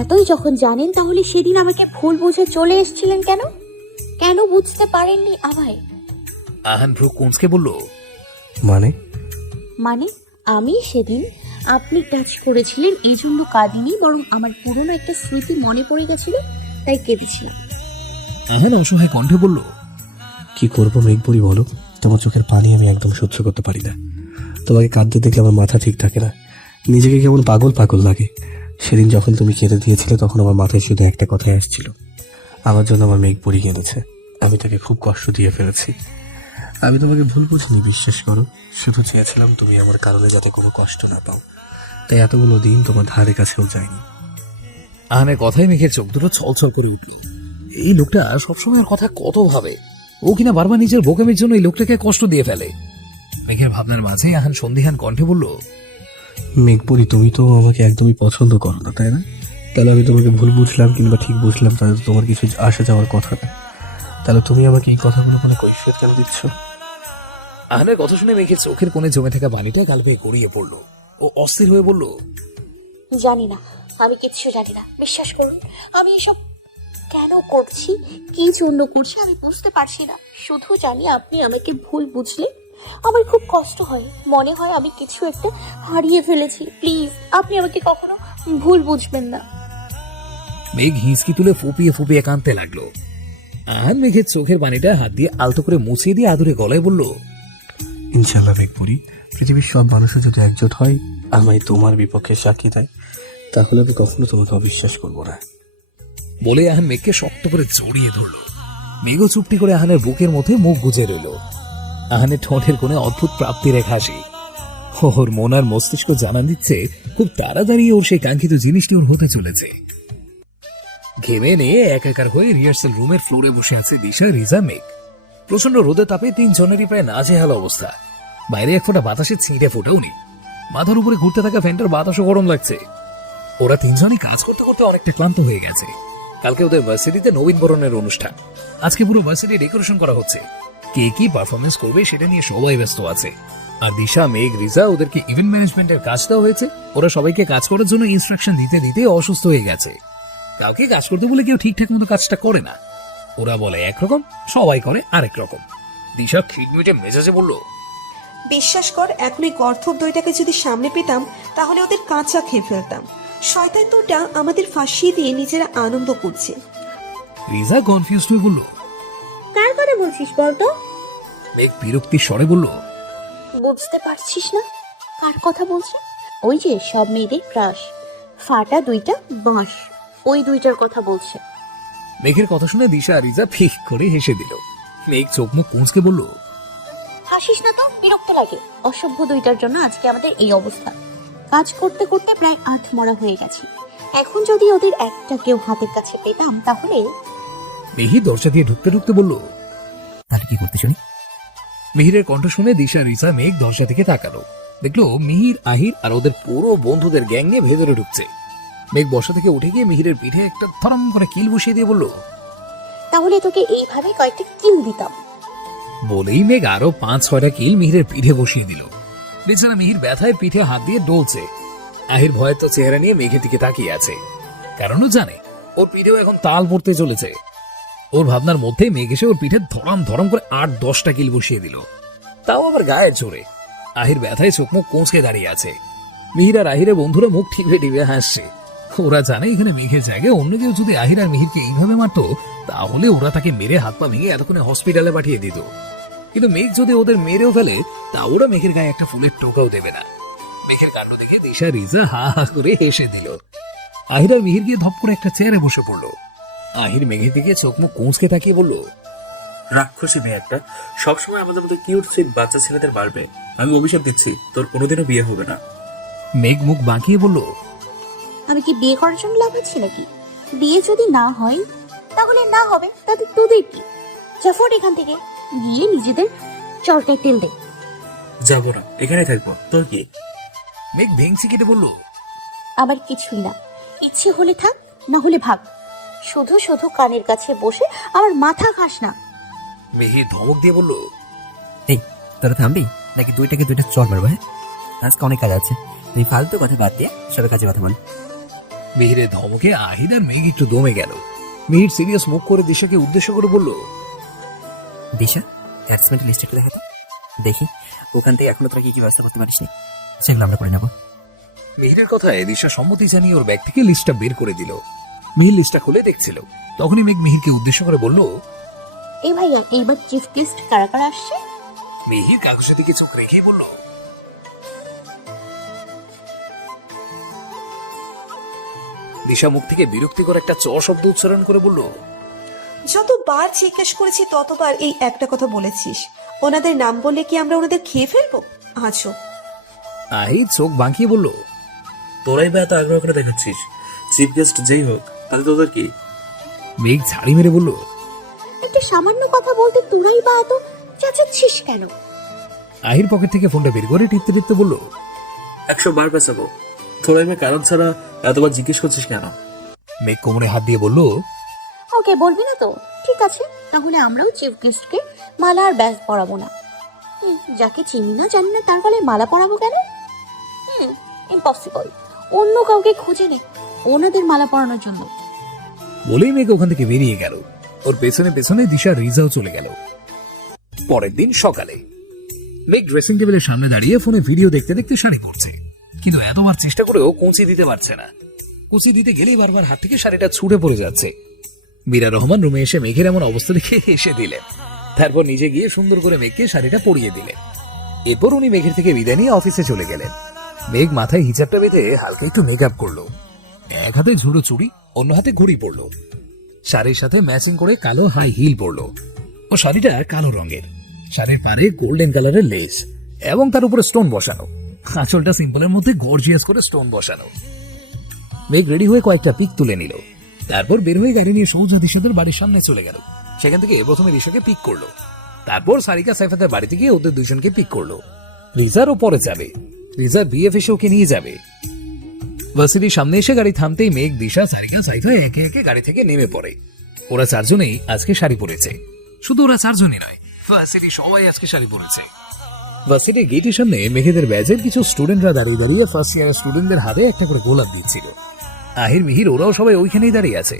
এতই যখন জানেন তাহলে সেদিন আমাকে ভুল বুঝে চলে এসেছিলেন কেন? কেন বুঝতে পারেননি আমায়? আহান ভ্রু কুঁচকে বলল, মানে? মানে আমি সেদিন আপনি টাচ করেছিলেন এই জন্য কাঁদিনি, বরং আমার পুরনো একটা স্মৃতি মনে পড়ে গেছিল তাই কেঁদেছিলাম। আহান অসহায় কণ্ঠে বলল, কি করবো মেঘপুরি বলো? তোমার চোখের পানি আমি একদম সহ্য করতে পারি না। তোমাকে কাঁদতে দেখলে আমার মাথা ঠিক থাকে না, নিজেকে কেমন পাগল পাগল লাগে। সেদিন যখন তুমি কেঁদে দিয়েছিলে তখন আমার মাথায় শুধু একটা কথাই আসছিল, আমার জন্য আমার মেঘপুরি কেঁদেছে, আমি তাকে খুব কষ্ট দিয়ে ফেলেছি। আমি তোমাকে ভুল বুঝিনি, বিশ্বাস করো। শুধু চেয়েছিলাম তুমি আমার কারণে যাতে কোনো কষ্ট না পাও, তাই এতগুলো দিন তোমার ধারে কাছেও যায়নি। আহানের কথায় মেঘের চোখ দুটো ছলছল করে উঠল। এই লোকটা সবসময় আর কথা কত ভাবে, ও কিনা বারবার নিজের বোকামির জন্য এই লোকটাকে কষ্ট দিয়ে ফেলে। মেঘের ভাবনার মাঝে আহান সন্দিহান কণ্ঠে বলল, মেঘপুরি, তুমি তো আমাকে একদমই পছন্দ করো না, তাই না? তাহলে আমি তোমাকে ভুল বুঝলাম কিংবা ঠিক বুঝলাম তাহলে তো তোমার কিছু আসা যাওয়ার কথা না। তাহলে তুমি আমাকে এই কথাগুলো বলে কৈফিয়ত কেন দিচ্ছ? আহানের কথা শুনে মেঘের চোখের কোণে জমে থাকা পানিটা গাল বেয়ে গড়িয়ে পড়ল। ও অস্থির হয়ে বলল, জানি না, আমি কিচ্ছু জানি না, বিশ্বাস করুন। আমি এসব কেন করছি, কি জন্য করছি আমি বুঝতে পারছি না। শুধু জানি আপনি আমাকে ভুল বুঝলে আমার খুব কষ্ট হয়, মনে হয় আমি কিছু একটা হারিয়ে ফেলেছি। প্লিজ আপনি আমাকে কখনো ভুল বুঝবেন না। মেঘ হিঁচকি তুলে ফুপিয়ে ফুপিয়ে কাঁদতে লাগলো। আহান মেঘের চোখের পানিটা হাত দিয়ে আলতো করে মুছিয়ে দিয়ে আদুরে গলায় বলল, ইনশাল্লাহ মেঘপুরি, পৃথিবীর সব মানুষও যদি একজোট হয় আমায় তোমার বিপক্ষে সাক্ষী দেয়, তাহলে আমি কখনো তোমাকে অবিশ্বাস করবো না। বলে আহান মেঘকে শক্ত করে জড়িয়ে ধরল। মেঘও চুপটি করে আহানের বুকের মধ্যে মুখ গুজে রইল। আহানের ঠোঁটের কোণে অদ্ভুত প্রাপ্তির এক হাসি। ওর মন আর মস্তিষ্ক জানান দিচ্ছে খুব তাড়াতাড়ি ওর সেই কাঙ্ক্ষিত জিনিসটি ওর হতে চলেছে। ঘেমে নিয়ে একাকার হয়ে রিহার্সাল রুমের ফ্লোরে বসে আছে দিশা, রিজা, মেঘ। প্রচন্ড রোদে তাপে তিনজনেরই প্রায় নাজেহাল অবস্থা। বাইরে এক ফোঁটা বাতাসে ছিঁড়ে ফোটাও নেই। মাথার উপরে ঘুরতে থাকা ফ্যানটার বাতাসও গরম লাগছে। ওরা তিনজনই কাজ করতে করতে অনেকটা ক্লান্ত হয়ে গেছে। কালকে ওদের ভার্সিটিতে নবীনবরণের অনুষ্ঠান। আজকে পুরো ভার্সিটি ডেকোরেশন করা হচ্ছে। কে কি পারফরমেন্স করবে সেটা নিয়ে সবাই ব্যস্ত আছে। আর দিশা, মেঘ, রিজা ওদেরকে ইভেন্ট ম্যানেজমেন্টের কাজ দেওয়া হয়েছে। ওরা সবাইকে কাজ করার জন্য ইনস্ট্রাকশন দিতে দিতে অসুস্থ হয়ে গেছে। কাউকে কাজ করতে বলে কেউ ঠিকঠাক মতো কাজটা করে না। ওরা বলে একরকম, সবাই করে আরেক রকম। দিশা খিটমিটে মেজাজে বলল, বিশ্বাস কর, এখন এই গর্ধব দইটাকে যদি সামনে পেতাম তাহলে ওদের কাঁচা খেয়ে ফেলতাম। শয়তান দুটা আমাদের ফাঁসিয়ে দিয়ে নিজেরা আনন্দ করছে। রিজা কনফিউজড হয়ে বলল, কার কথা বলছিস বলতো? মেঘ বিরক্তির স্বরে বলল, বুঝতে পারছিস না কার কথা বলছি? ওই যে সব মেয়েদের ক্রাশ, ফাটা দুইটা বাঁশ, ওই দুইটার কথা বলছে। মেঘের কথা শুনে দিশা আর রিজা ফিক করে হেসে দিল। মেঘ চোখ মুখ কুঁচকে বলল, হাসিস না তো, বিরক্ত লাগে। অসভ্য দুইটার জন্য আজকে আমাদের এই অবস্থা। কাজ করতে করতে প্রায় আধমরা হয়ে গেছি। এখন যদি ওদের একটা কেউ হাতের কাছে পেতাম তাহলে। মেহি দরজা দিয়ে ঢুকতে ঢুকতে বলল, তাহলে কি করতে শুনি? মিহিরের কণ্ঠ শুনে দিশা, রিজা, মেঘ দরজা থেকে তাকালো। দেখলো মিহির, আহির আর ওদের পুরো বন্ধুদের গ্যাং নিয়ে ভেতরে ঢুকছে। মেঘ বসা থেকে উঠে গিয়ে মিহিরের পিঠে একটা থরম করে কিল বসিয়ে দিয়ে বলল, তাহলে তোকে এইভাবে কয়েকটা কিল দিতাম। বলেই মেঘ আরো 5-6টা কিল মিহিরের পিঠে বসিয়ে দিল। বেচারা মিহির ব্যথায় পিঠে হাত দিয়ে ডলছে। আহির ভয়ের তো চেহারা নিয়ে মেঘের দিকে তাকিয়ে আছে, কারণ ও জানে ওর পিঠেও এখন তাল পড়তে চলেছে। ওর ভাবনার মধ্যে মেঘ এসে ওর পিঠে ধরম ধরম করে 8-10টা কিল বসিয়ে দিল, তাও আবার গায়ের জোরে। আহির ব্যথায় চোখ মুখ কোঁচকে দাঁড়িয়ে আছে। মিহির আর আহিরের বন্ধুরা মুখ টিপে টিপে হাসছে। ওরা জানে এখানে মেঘের জায়গায় অন্য কেউ যদি আহির আর মিহিরকে এইভাবে মারতো তাহলে ওরা তাকে মেরে হাত পা ভেঙে এতক্ষণে হসপিটালে পাঠিয়ে দিত। কিন্তু মেঘ যদি ওদের মেরেও ফেলে তা ওরা মেঘের গায়ে একটা ফুলের টোকাও দেবে না। মেঘের কাণ্ড দেখে দিশা, রিজা হা হা করে হেসে দিল। আহির আর মিহির গিয়ে ধপ করে একটা চেয়ারে বসে পড়লো। আহির মেঘের দিকে চোখ মুখ কুঁচকে তাকিয়ে বলল, রাক্ষসী মেয়ে একটা, সবসময় আমাদের মতো কিউট সুইট বাচ্চা ছেলেদের বাড়বে। আমি অভিশাপ দিচ্ছি, তোর কোনোদিনও বিয়ে হবে না। মেঘ মুখ বাঁকিয়ে বলল, আমি কি বিয়ে করার জন্য লাগাচ্ছি নাকি? বিয়ে যদি না হয় তাহলে না হবে, তাতে তোদের কি? জাফর এখান থেকে গিয়ে নিজেদের চরকায় তেল দে। যাবো না, এখানে থাকবো, তোর কি? মেঘ ভেংচি কেটে বলল, আমার কিছুই না, ইচ্ছে হলে থাক, না হলে ভাগ। শুধু শুধু কানের কাছে বসে আমার মাথা খাস না। মেহির ধমক দিয়ে বলল, এই তোরা থামবি নাকি দুইটাকে দুইটা চর মারবো? হ্যাঁ, আজকে অনেক কাজ আছে, তুই ফালতু কথা বাদ দিয়ে সবার কাছে কথা বল। মিহিরের ধমকে আহির আর মেঘ একটু দমে গেল। মিহির সিরিয়াস মুখ করে দিশাকে উদ্দেশ্য করে বলল, দিশা অ্যাডসমেন্টের লিস্ট একটু দেখাতো দেখি, ওখান থেকে এখনো তোরা কি কি ব্যবস্থা করতে পারিস নি, সেগুলো আমরা করে নেবো। মিহিরের কথায় দিশা সম্মতি জানিয়ে ওর ব্যাগ থেকে লিস্টটা বের করে দিল। মিহির লিস্টটা খুলে দেখছিল। তখনই মেঘ মিহিরকে উদ্দেশ্য করে বলল, এই ভাইয়া এইবার চিফ গেস্ট কারা কারা আসছে? মিহির কাগজের দিকে চোখ রেখেই বলল, দিশা মুখ থেকে বিরক্তিকর একটা চ শব্দ উচ্চারণ করে বলল, যতবার জিজ্ঞেস করেছি ততবার এই একটা কথা বলেছিস, ওনাদের নাম বললে কি আমরা ওনাদের খেয়ে ফেলবো? আছো আহির চোখ বাঁকিয়ে বলল, তোরাই বা এত আগ্রহ করে দেখাচ্ছিস, চিফ গেস্ট যেই হোক তাহলে তোদের কি? মেঘ ঝাড়ি মেরে বলল, একটা সামান্য কথা বলতে তোরাই বা এত চেঁচাচ্ছিস কেন? আহির পকেট থেকে ফোনটা বের করে টিপতে টিপতে বলল, 100 বার পেঁচাবো, তোরাই বা কারণ ছাড়া এতবার জিজ্ঞেস করছিস কেন? মেঘ কোমরে হাত দিয়ে বলল, ওকে বলবি না তো? ঠিক আছে, তাহলে আমরাও চিফ গেস্টকে মালা আর ব্যাস পরাবো না। যাকে চিনি না জানি না তার গলায় মালা পরাবো কেন? ইম্পসিবল। অন্য কাউকে খুঁজে নে ওনাদের মালা পরানোর জন্য। বলেই মেঘ ওখান থেকে বেরিয়ে গেল। ওর পেছনে পেছনে দিশা রিজাও চলে গেল। পরের দিন সকালে মেঘ ড্রেসিং টেবিলের সামনে দাঁড়িয়ে ফোনে ভিডিও দেখতে দেখতে শাড়ি পরছে, কিন্তু এতবার চেষ্টা করেও কুঁচি দিতে পারছে না। কুঁচি দিতে গেলেই বারবার হাত থেকে শাড়িটা ছুটে পড়ে যাচ্ছে। মীরা রহমান রুমে এসে মেঘের এমন অবস্থা দেখে হেসে দিলেন। তারপর নিজে গিয়ে সুন্দর করে মেঘকে শাড়িটা পরিয়ে দিলেন। এরপর উনি মেঘের থেকে বিদায় নিয়ে অফিসে চলে গেলেন। মেঘ মাথায় হিজাবটা বেঁধে হালকা একটু মেকআপ করলো। এক হাতে ঝুড়ো চুড়ি, অন্য হাতে ঘড়ি পরলো। শাড়ির সাথে ম্যাচিং করে কালো হাই হিল পরলো। ও শাড়িটা কালো রঙের, শাড়ির পারে গোল্ডেন কালারের লেস এবং তার উপরে স্টোন বসানো। আঁচলটা সিম্পলের মধ্যে গর্জিয়াস করে স্টোন বসানো। মেঘ রেডি হয়ে কয়েকটা পিক তুলে নিল। তারপর বের হয়ে গাড়ি নিয়ে সৌজা দিশাদের বাড়ির সামনে চলে গেল। সেখান থেকে প্রথমে রিশাকে পিক করলো, তারপর সারিকা সাইফাতের বাড়িতে গিয়ে ওদের দুজনকে পিক করলো। রিজারও পরে যাবে, রিজার বিএফ এসে ওকে নিয়ে যাবে। ভার্সিটির সামনে এসে গাড়ি থামতেই মেঘ, দিশা, সারিকা, সাইফা একে একে গাড়ি থেকে নেমে পড়ে। ওরা চারজনেই আজকে শাড়ি পরেছে। শুধু ওরা চারজনই নয়, ভার্সিটি সবাই আজকে শাড়ি পরেছে। ভার্সিটির গেটের সামনে মেঘেদের ব্যাচের কিছু স্টুডেন্টরা দাঁড়িয়ে দাঁড়িয়ে ফার্স্ট ইয়ারের স্টুডেন্টদের হাতে একটা করে গোলাপ দিচ্ছিল। আহির, মিহির ওরাও সবাই ওইখানেই দাঁড়িয়ে আছে।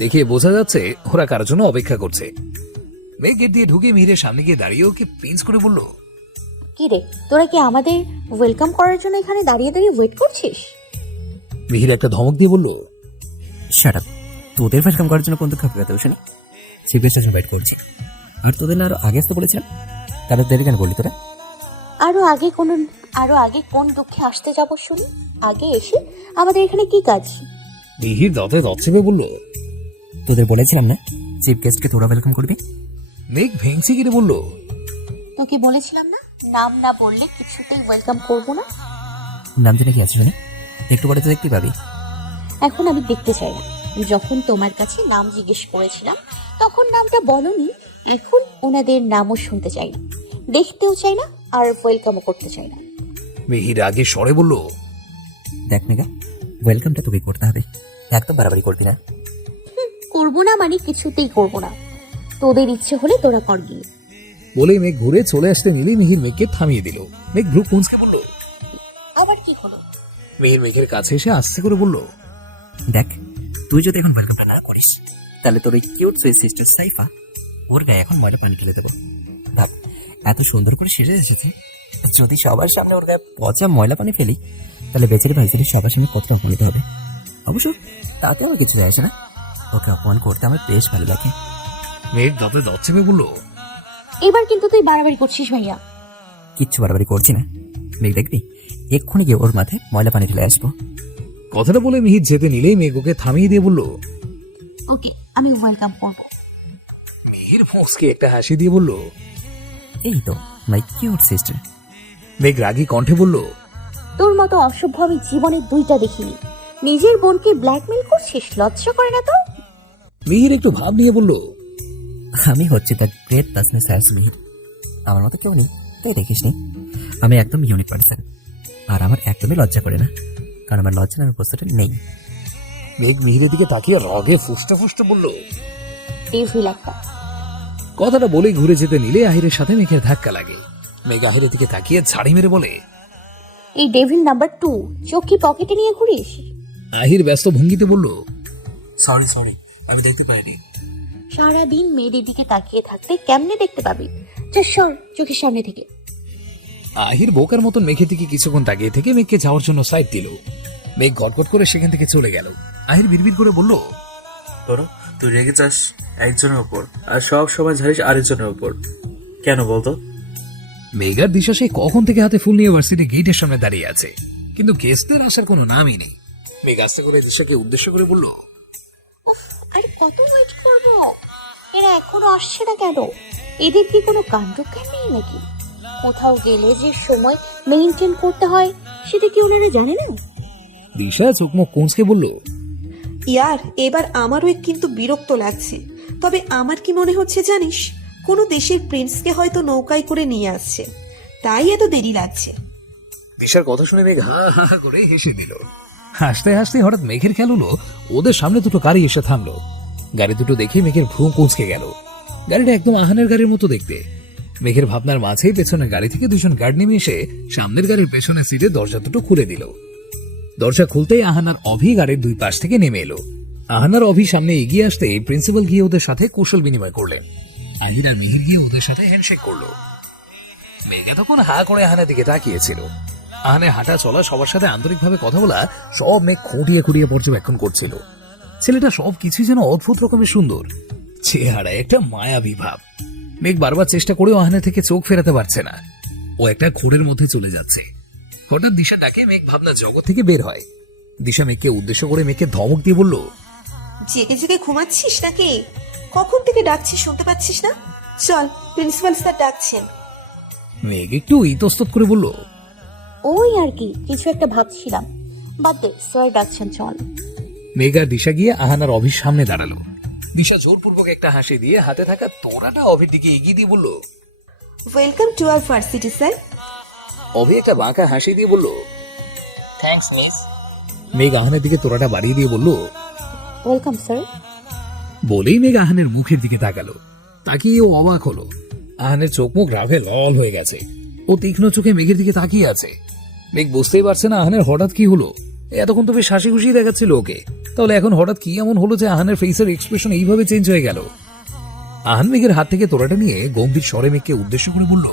দেখে বোঝা যাচ্ছে ওরা কার জন্য অপেক্ষা করছে। মেঘ গেট দিয়ে ঢুকে মিহিরের সামনে গিয়ে দাঁড়িয়ে ওকে পিঞ্চ করে বলল, কি রে, তোরা কি আমাদের ওয়েলকাম করার জন্য এখানে দাঁড়িয়ে দাঁড়িয়ে ওয়েট করছিস? মিহির একটা ধমক দিয়ে বলল, শাট আপ, তোদের ওয়েলকাম করার জন্য কোন দুঃখ পেতে শুনি, চিফ গেস্টের জন্য ওয়েট করছি। আর তোদের না আরো আগে আসতে বলেছিলাম, তাহলে দেরি কেন বললি তোরা? আরো আগে কোন দুঃখে আসতে যাব শুনি? আগে এসে আমাদের এখানে কি কাজ? মিহির দাঁতে দাঁত চেপে বলল, তোদের বলেছিলাম না চিফ গেস্টকে তোরা ওয়েলকাম করবি। মেঘ ভেঙচি কেটে বলল, তোকে বলেছিলাম না নাম না বললে কিছুতেই ওয়েলকাম করব না। নাম জেনে কি আছে শুনি, একটু পরে তো দেখতেই পাবি। এখন আমি দেখতে চাই না। যখন তোমার কাছে নাম জিজ্ঞেস করেছিলাম তখন নামটা বলনি। এখন ওনাদের নামও শুনতে চাই না, দেখতেও চাই না, আর ওয়েলকামও করতে চাই না। মিহির আগে সরে বলল, দেখ মেঘা, ওয়েলকামটা তোকে করতে হবে, একদম বাড়াবাড়ি করবি না। করবো না মানে কিছুতেই করবো না। তোদের ইচ্ছে হলে তোরা কর গিয়ে। বলেই মেঘ ঘুরে চলে আসতে নিলেই মিহির মেঘকে থামিয়ে দিল। মেঘ ভ্রু কুঁচকে বলল, আবার কি হলো? মিহির মেঘের কাছে এসে আস্তে করে বলল, দেখ, তুই যদি এখন ওয়েলকামটা না করিস তাহলে তোর ওই কিউট সুইট সিস্টার সাইফা, ওর গায়ে এখন ময়লা পানি ঢেলে দেবো। ভাব, এত সুন্দর করে সেজে এসেছে, যদি সবার সামনে ওর গায়ে পচা ময়লা পানি ফেলি তাহলে বেচারি ভাইসিটির সবার সামনে কতটা অপমানিত হবে। অবশ্য তাতে আমার কিছু যায় আসে না, ওকে অপমান করতে আমার বেশ ভালো লাগে। মেঘ দাঁতে দাঁত চেপে বলল, এবার কিন্তু তুই বাড়াবাড়ি করছিস ভাইয়া। কিচ্ছু বাড়াবাড়ি করছি না, মেঘ দেখবি এক্ষুনি গিয়ে ওর মাথায় ময়লা পানি ঢেলে আসবো। কথাটা বলে মিহির যেতে নিলেই মেঘ ওকে থামিয়ে দিয়ে বলল, ওকে, আমি ওয়েলকাম করবো। মিহির ফোঁসকে একটা হাসি দিয়ে বলল, এই তো মাই কিউট সিস্টার। মেঘ রাগী কণ্ঠে বলল, তোর মতো অসভ্য আমি জীবনে দুইটা দেখিনি। নিজের বোনকে ব্ল্যাকমেল করছিস, লজ্জা করে না তো? মিহির একটু ভাব নিয়ে বলল, আমি হচ্ছে the great person SARS Mihir, আমার মতো কেউ নেই, তুই দেখিস নি। আমি একদম ইউনিক পার্সন, আর আমার একদমই লজ্জা করে না, কারণ আমার লজ্জা নামের প্রশ্নটা নেই। মেঘ মিহিরের দিকে তাকিয়ে রগে ফুসতে ফুসতে বলল, ডেভিল একটা। কথাটা বলেই ঘুরে যেতে নিলে আহিরের সাথে মেঘের ধাক্কা লাগে। মেঘ আহিরের দিকে তাকিয়ে ঝাড়ি মেরে বলে, এই ডেভিল নাম্বার 2 চোখ কি পকেটে নিয়ে ঘুরিস? আহির ব্যস্ত ভঙ্গিতে বলল, সরি আমি দেখতে পাইনি। সারাদিন মেয়েদের দিকে তাকিয়ে থাকতে কেমনে দেখতে পাবি? যা সর চোখের সামনে থেকে। আহির বোকার মতন মেঘের দিকে কিছুক্ষণ তাকিয়ে থেকে মেঘকে যাওয়ার জন্য সাইড দিল। মেঘ গটগট করে সেখান থেকে চলে গেল। আহির বিড়বিড় করে বলল, তোরা তুই রেগে যাস একজনের উপর আর সব সময় ঝাড়িস আরেকজনের উপর, কেন বলতো? মেঘার দিশা সেই কখন থেকে হাতে ফুল নিয়ে ভার্সিটি গেটের সামনে দাঁড়িয়ে আছে, কিন্তু গেস্টদের আসার কোনো নামই নেই। মেঘ আস্তে করে দিশাকে উদ্দেশ্য করে বলল, উফ, আরে কত ওয়েট করবো? এরা এখনো আসছে না কেন? এদের কি কোনো কাণ্ডজ্ঞান নেই নাকি? কোথাও গেলে যে সময় মেইনটেইন করতে হয় সেটা কি ওনারা জানে না? দিশা চোখ মুখ কুঁচকে বলল, ইয়ার এবার আমারও কিন্তু বিরক্ত লাগছে। তবে আমার কি মনে হচ্ছে জানিস, কোনো দেশের প্রিন্সকে হয়তো নৌকায় করে নিয়ে আসছে, তাই এত দেরি লাগছে। দিশার কথা শুনে মেঘ হা হা হা করে হেসে দিল। হাসতে হাসতে হঠাৎ মেঘের খেয়াল হলো ওদের সামনে দুটো গাড়ি এসে থামলো। গাড়ি দুটো দেখে মেঘের ভ্রু কুঁচকে গেল। গাড়িটা একদম আহানের গাড়ির মতো দেখতে। মেঘের ভাবনার মাঝেই পেছনের গাড়ি থেকে দুজন গার্ড নেমে এসে সামনের গাড়ির পেছনের সিটে দরজা দুটো খুলে দিল। দরজা খুলতেই আহানার অভি গাড়ির দুই পাশ থেকে নেমে এলো। আহানার অভি সামনে এগিয়ে আসতে প্রিন্সিপাল গিয়ে ওদের সাথে কুশল বিনিময় করলেন। আহির আর মিহির গিয়ে ওদের সাথে হ্যান্ডশেক করলো। মেঘ এতক্ষণ হা করে আহানের দিকে তাকিয়েছিল। আহানের হাঁটা চলা, সবার সাথে আন্তরিকভাবে কথা বলা, সব মেঘ খুঁটিয়ে খুঁটিয়ে পর্যবেক্ষণ করছিল। ছেলেটা সব কিছুই যেন অদ্ভুত রকমের সুন্দর, চেহারায় একটা মায়াবী ভাব। মেঘ বারবার চেষ্টা করেও আহানের থেকে চোখ ফেরাতে পারছে না। ও একটা ঘোরের মধ্যে চলে যাচ্ছে। হঠাৎ দিশা ডাকে, মেঘ ভাবনা জগৎ থেকে বের হয়। দিশা মেঘকে উদ্দেশ্য করে মেঘকে ধমক দিয়ে বলল, জেগে জেগে ঘুমাচ্ছিস নাকি? কখন থেকে ডাকছিস শুনতে পাচ্ছিস না? চল, প্রিন্সিপাল স্যার ডাকছেন। মেঘ একটু ইতস্তত করে বলল, ওই আর কি, কিছু একটা ভাবছিলাম। বাদ দে, স্যার ডাকছেন, চল। মেঘ আর দিশা গিয়ে আহানার অভির সামনে দাঁড়ালো। দিশা জোরপূর্বক একটা হাসি দিয়ে হাতে থাকা তোড়াটা অভির দিকে এগিয়ে দিয়ে বলল, welcome to our varsity sir. Abhi একটা বাঁকা হাসি দিয়ে বলল, থ্যাঙ্কস মিস। মেঘ আহানের দিকে তোড়াটা বাড়িয়ে দিয়ে বলল, ওয়েলকাম স্যার। বলেই মেঘ আহানের মুখের দিকে তাকালো। তাকিয়ে ও অবাক হলো। আহানের চোখ মুখ রাভে লাল হয়ে গেছে। ও তীক্ষ্ণ চোখে মেঘের দিকে তাকিয়ে আছে। মেঘ বুঝতেই পারছে না আহানের হঠাৎ কি হলো। এতক্ষণ তো বেশ হাসি খুশি দেখাচ্ছিল ওকে, তাহলে এখন হঠাৎ কি এমন হলো যে আহানের ফেসের এক্সপ্রেশন এইভাবে চেঞ্জ হয়ে গেল। আহান মেঘের হাত থেকে তোড়াটা নিয়ে গম্ভীর স্বরে মেঘকে উদ্দেশ্য করে বলল,